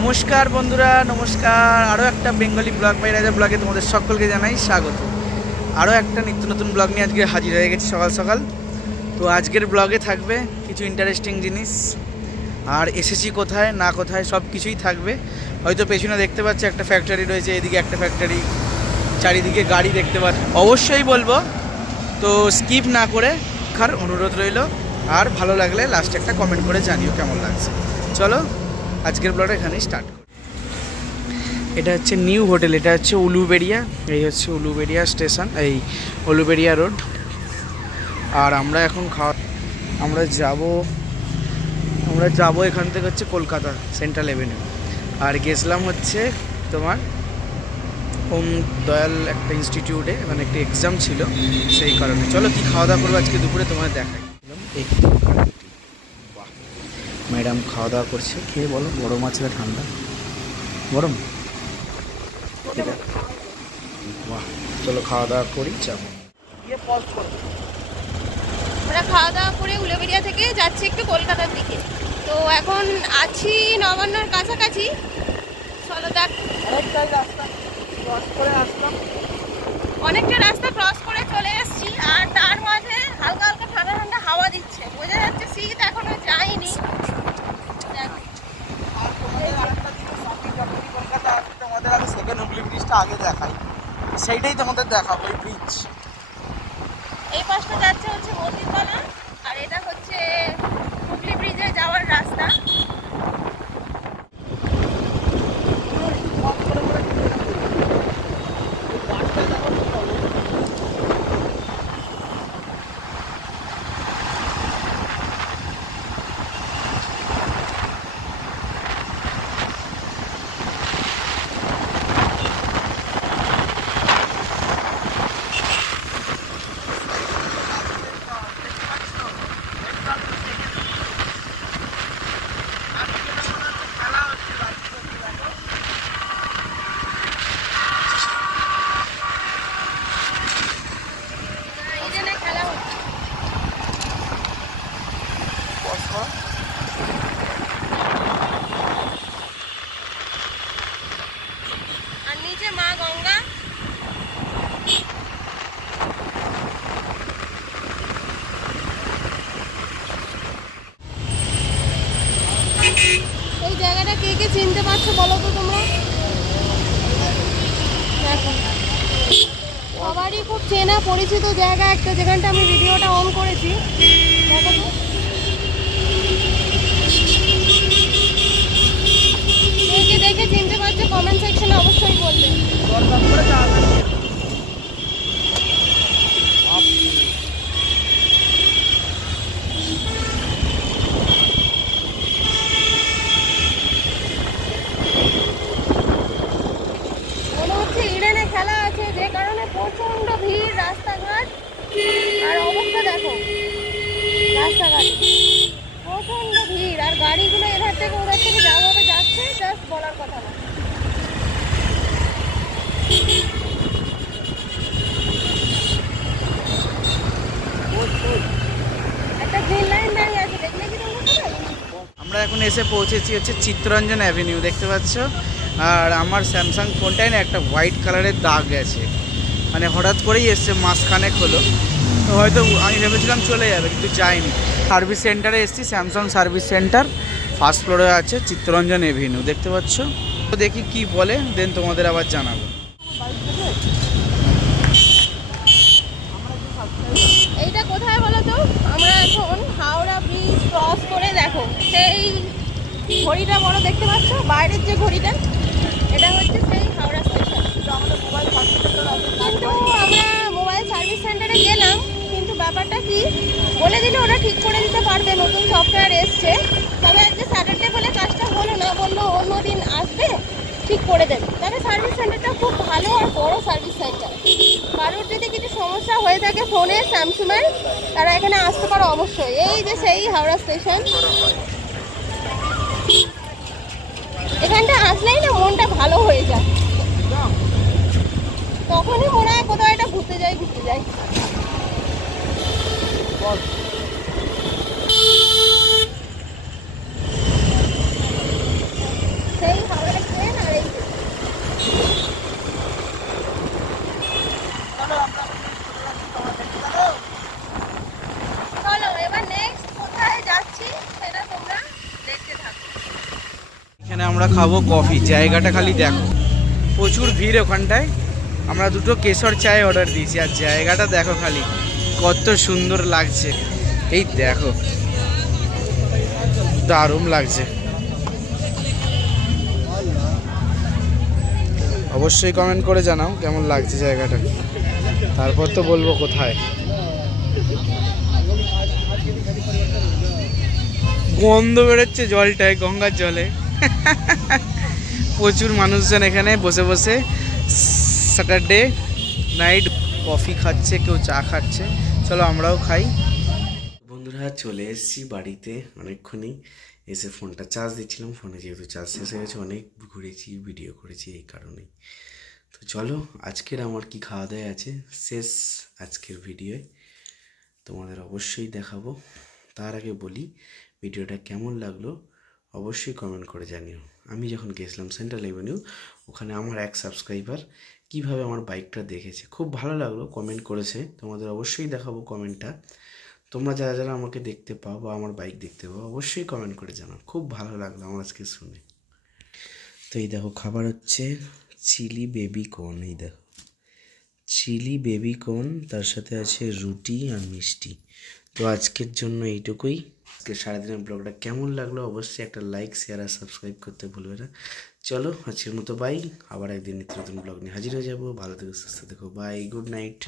নমস্কার বন্ধুরা, নমস্কার। আরও একটা বেঙ্গলি ব্লগ বাই রাজা ব্লগে তোমাদের সকলকে জানাই স্বাগত। আরও একটা নিত্য নতুন ব্লগ নিয়ে আজকে হাজির হয়ে গেছি সকাল সকাল। তো আজকের ব্লগে থাকবে কিছু ইন্টারেস্টিং জিনিস, আর এসেছি কোথায় না কোথায় সব কিছুই থাকবে। হয়তো পেছনে দেখতে পাচ্ছি একটা ফ্যাক্টরি রয়েছে, এদিকে একটা ফ্যাক্টরি, চারিদিকে গাড়ি দেখতে পাচ্ছি। অবশ্যই বলবো, তো স্কিপ না করে দেখার অনুরোধ রইল। আর ভালো লাগলে লাস্টে একটা কমেন্ট করে জানিও কেমন লাগছে। চলো আজকের ব্লগটা এখানেই স্টার্ট করি। এটা হচ্ছে নিউ হোটেল, এটা হচ্ছে উলুবেড়িয়া। এই হচ্ছে উলুবেড়িয়া স্টেশন, এই উলুবেড়িয়া রোড। আর আমরা এখন আমরা যাব এখান থেকে হচ্ছে কলকাতা সেন্ট্রাল এভিনিউ। আর গেছিলাম হচ্ছে তোমার হোম দয়াল একটা ইনস্টিটিউটে, মানে একটা এক্সাম ছিল, সেই কারণে। চলো কি খাওয়া দাওয়া করবো আজকে দুপুরে তোমাদের দেখাই। বাহ, ম্যাডাম খাওয়া দাওয়া করছে। খেয়ে বলো, গরম আছে না ঠান্ডা? গরম। বাহ, চলো খাওয়া দাওয়া করি। যাবো আমরা খাওয়া দাওয়া করে উলুবেড়িয়া থেকে যাচ্ছি একটু কলকাতার দিকে। তো এখন আছি নবান্নর কাছাকাছি। চলো দেখ, অনেকটা রাস্তা ক্রস করে চলে এসেছি। আর তার মাঝে হালকা হালকা ঠান্ডা ঠান্ডা হাওয়া দিচ্ছে, বোঝা যাচ্ছে শীত এখনো যায়নি। তোমাদের আমি সেকেন্ড হুগলি ব্রিজটা আগে দেখাই, সেইটাই তোমাদের দেখাবো। ওই ব্রিজ এই পাশটা যাচ্ছে হচ্ছে মন্দিরতলা, আর এটা হচ্ছে হুগলি ব্রিজে যাওয়ার রাস্তা। আর নিচে মা গঙ্গা। এই জায়গাটা কে কে চিনতে পারছো বলো তো তোমরা? দেখো, সবারই খুব চেনা পরিচিত জায়গা একটা, যেখানটা আমি ভিডিওটা অন করেছি। দেখো তো, কে কে দেখে চিনতে পারছো কমেন্ট সেকশনে অবশ্যই বলবে। মনে হচ্ছে ইডেনে খেলা আছে, যে কারণে প্রচন্ড ভিড় রাস্তাঘাট। আর অবস্থা দেখো, রাস্তাঘাট প্রচন্ড ভিড়, আর গাড়িগুলো এধার থেকে ওধার থেকে যাভাবে যাচ্ছে, জাস্ট বলার কথা না। একটা গ্রিন লাইন দাঁড়িয়ে আছে, দেখলে কি তোমরা সবাই? আমরা এখন এসে পৌঁছেছি হচ্ছে চিত্তরঞ্জন অ্যাভিনিউ, দেখতে পাচ্ছ। আর আমার স্যামসাং ফোনটায় না একটা হোয়াইট কালারের দাগ গেছে, মানে হঠাৎ করেই এসছে, মাসখানেক হলো। তো হয়তো আমি ভেবেছিলাম চলে যাবে, কিন্তু যায়নি। সার্ভিস সেন্টারে এসেছি, স্যামসাং সার্ভিস সেন্টার, ফার্স্ট ফ্লোরে আছে চিত্তরঞ্জন অ্যাভিনিউ, দেখতে পাচ্ছ। তো দেখি কি বলে, দেন তোমাদের আবার জানাবো। এইটা কোথায় বলো তো? আমরা এখন হাওড়া ব্রিজ ক্রস করে, দেখো সেই ঘড়িটা বড় দেখতে পাচ্ছ, বাইরের যে ঘড়িটা, এটা হচ্ছে সেই হাওড়া স্টেশন। কিন্তু আমরা মোবাইল সার্ভিস সেন্টারে গেলাম, কিন্তু ব্যাপারটা কি বলে দিলে ওরা ঠিক করে দিতে পারবে, নতুন সফটওয়্যার এসছে। তবে আজকে স্যাটারডে বলে কাজটা হলো না, বললো অন্যদিন আসবে ঠিক করে দেবে। তবে সার্ভিস সেন্টারটা খুব ভালো আর বড় সার্ভিস সেন্টার। কারোর যদি কিছু সমস্যা হয়ে থাকে ফোনে, স্যামসুংয়ের, তারা এখানে আসতে পারো অবশ্যই। এই যে সেই হাওড়া স্টেশন, এখানটা আসলেই না মনটা ভালো হয়ে যায়, তখনই মনে হয় কোথাও একটা ঘুরতে যাই। সেই আমরা খাবো কফি। জায়গাটা খালি দেখো, প্রচুর ভিড় ওখানটায়। আমরা দুটো কেশর চায় অর্ডার দিয়েছি, আর জায়গাটা দেখো খালি কত সুন্দর লাগছে। এই দেখো, দারুণ লাগছে। অবশ্যই কমেন্ট করে জানাও কেমন লাগছে জায়গাটা, তারপর তো বলবো কোথায়। গন্ধ বেরোচ্ছে জলটায়, গঙ্গার জলে। প্রচুর মানুষজন এখানে বসে বসে স্যাটারডে নাইট কফি খাচ্ছে, কেউ চা খাচ্ছে। চলো আমরাও খাই। বন্ধুরা চলে এসেছি বাড়িতে, অনেকক্ষণই এসে ফোনটা চার্জ দিচ্ছিলাম। ফোনে যেহেতু চার্জ শেষ হয়ে গেছে, অনেক ঘুরেছি, ভিডিও করেছি এই কারণেই। তো চলো আজকের আমার কি খাওয়া দাওয়া আছে শেষ আজকের ভিডিওয়ে তোমাদের অবশ্যই দেখাবো। তার আগে বলি ভিডিওটা কেমন লাগলো অবশ্যই কমেন্ট করে জানিও। আমি যখন গেছিলাম সেন্ট্রাল এভিনিউ, ওখানে আমার এক সাবস্ক্রাইবার কিভাবে আমার বাইকটা দেখেছে, খুব ভালো লাগলো, কমেন্ট করেছে। তোমাদের অবশ্যই দেখাবো কমেন্টটা। তোমরা যারা যারা আমাকে দেখতে পাও বা আমার বাইক দেখতে পাও অবশ্যই কমেন্ট করে জানাও, খুব ভালো লাগলো আমার আজকে শুনে। তো এই দেখো খাবার হচ্ছে চিলি বেবি কর্ন। এই দেখো চিলি বেবি কর্ন, তার সাথে আছে রুটি আর মিষ্টি। তো আজকের জন্য এইটুকুই। আজকে সারাদিনের ব্লগটা কেমন লাগলো অবশ্যই একটা লাইক, শেয়ার আর সাবস্ক্রাইব করতে ভুলবে না। চলো আজকের মতো বাই, আবার একদিন নিত্য নতুন ব্লগ নিয়ে হাজির হয়ে যাবো। ভালো থেকো, সুস্থ থেকো, বাই, গুড নাইট।